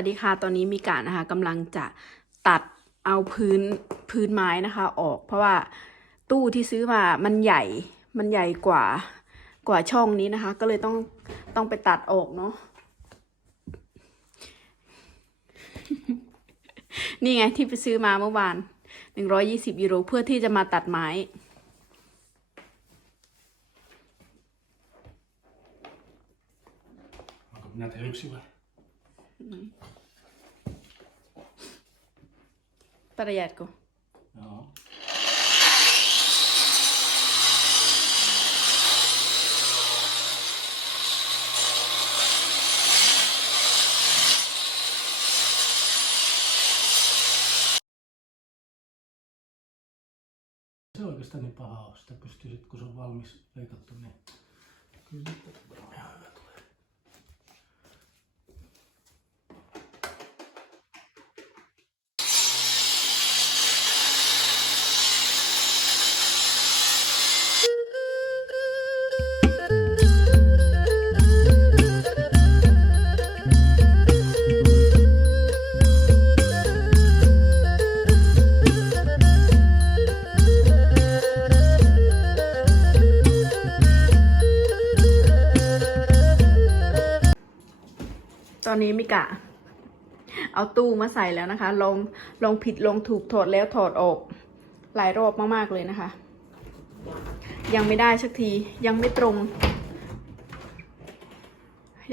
สวัสดีค่ะ ตอนนี้มีการนะคะกำลังจะตัดเอาพื้นพื้นไม้นะคะ ออก เพราะว่าตู้ที่ซื้อมามันใหญ่มันใหญ่กว่ากว่าช่องนี้นะคะ ก็เลยต้องต้องไปตัดออกเนาะนี่ไงที่ไปซื้อมาเมื่อวานหนึ่งร้อยี่สิบยูโรเพื่อที่จะมาตัดไม้ Man komt net heel super. ประ Mm. Para Jerko. Ja. Se on oikeastaan niin paha ole. Sitä pystyy sit, kun se on valmis leikattu, niin kyllä nyt on ihan hyvä นนี้มิกะ เอาตู้มาใส่แล้วนะคะลองลองผิดลองถูกถอดแล้วถอดออก หลายรอบมากๆเลยนะคะ ยังไม่ได้สักทียังไม่ตรง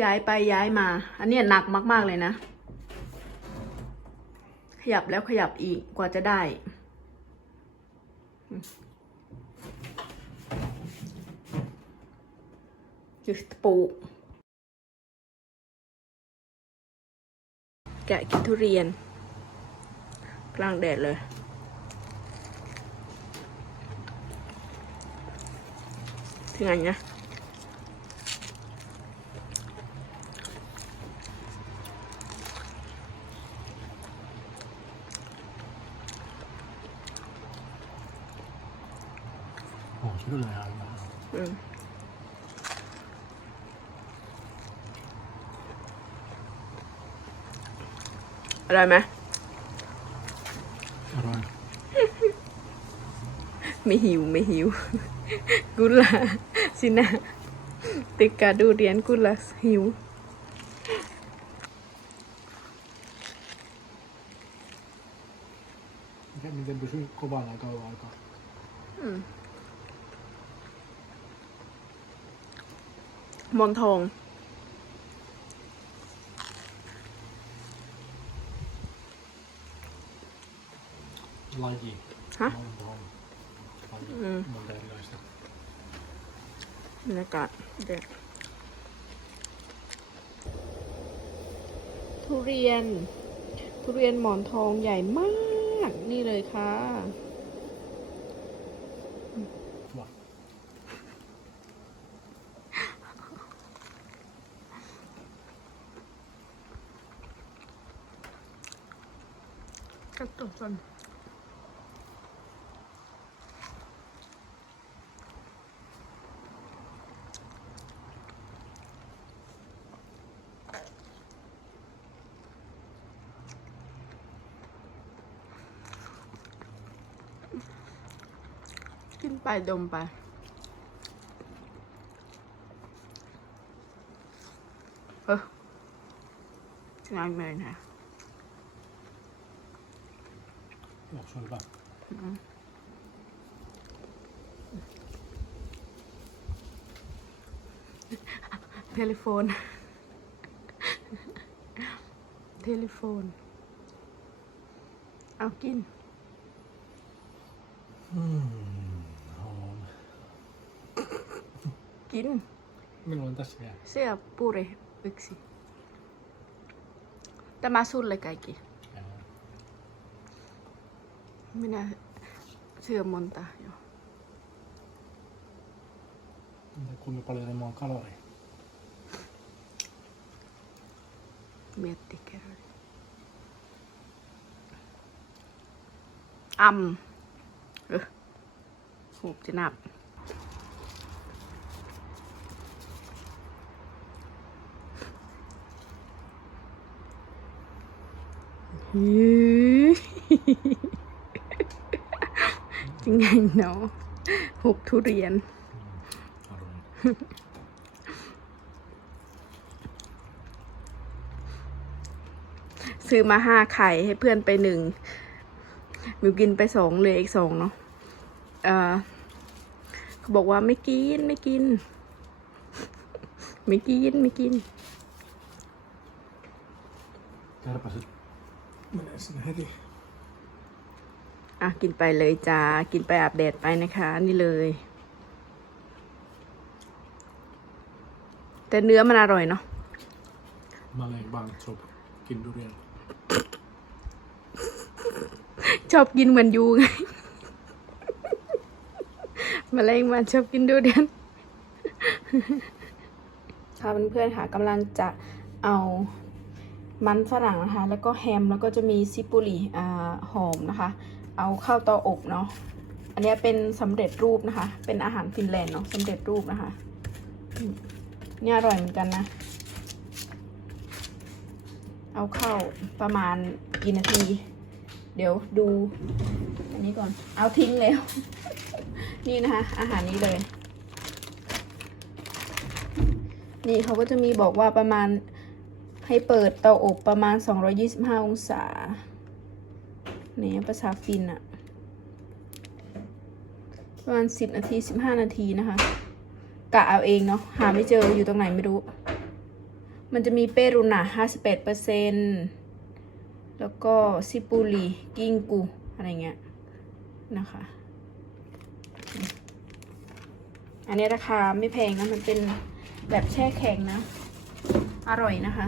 ย้ายไปย้ายมา อันนี้หนักมาก ๆเลยนะ ขยับแล้วขยับอีกกว่าจะได้จุดปู กะกินทุเรียน กลางแดดเลยถึงไงนะ Åh, så rullar jag armarna. อืมอร่อยไหม Arvoin. ไม่หิวไม่หิว กุลาสินะ ติกาดูเรียนกุลาหิว Mikä miten pysyy kovalla kauan aikaa? มอนทอง Laji. Häh? Montoon. Laji. Mm. Monta erilaista. บรรยากาศเด็ดทุเรียน ทุเรียนหมอนทองใหญ่มากนี่เลยค่ะ Va? กระตุกกัน กินไปดมไป เอองานเมนค่ะ Också hyvä. Telefon. Telefon. เอากิน On. kiin. Minulla on tässä vielä. Se on puri yksi. Tämä sulle kaikki. Minä syön monta jo. Mitä kuinka paljon nämä on kaloria? Mietti kerran. Am. Um. Uh. Huup, ยังไงเนาะหกทุเรียน ซื้อมาห้าไข่ให้เพื่อนไปหนึ่งมิวกินไปสองเลยอีกสองเนาะเออเขาบอกว่าไม่กินไม่กิน ไม่กิน ไม่กิน Kärpäset menee sinne heti. อะกินไปเลยจ้า กินไปอาบแดดไปนะคะ นี่เลย แต่เนื้อมันอร่อยเนาะ Malay bang sop. Kin durian. ชอบกินเหมือนยูไง แมลงวันชอบกินดูเดนค่ะเพื่อนๆค่ะกำลังจะเอา มันฝรั่งนะคะ แล้วก็แฮม แล้วก็จะมีซิปุริอ่าหอมนะคะ เอาเข้าเตาอบเนาะ อันนี้เป็นสำเร็จรูปนะคะ เป็นอาหารฟินแลนด์เนาะสำเร็จรูปนะคะ เนี่ยอร่อยเหมือนกันนะ เอาเข้าประมาณกี่นาที เดี๋ยวดู อันนี้ก่อน เอาทิ้งแล้ว นี่นะคะ อาหารนี้เลย นี่เขาก็จะมีบอกว่าประมาณ ให้เปิดเตาอบประมาณ 225 องศาเนี่ยภาษาฟินอะประมาณ 10 นาที 15 นาทีนะคะ กะเอาเองเนาะหาไม่เจออยู่ตรงไหนไม่รู้ มันจะมีเปรุนา58เปอร์เซ็นแล้วก็ซิปูลีกิ้งกูอะไรเงี้ยนะคะ อันนี้ราคาไม่แพงนะ มันเป็นแบบแช่แข็งนะ อร่อยนะคะ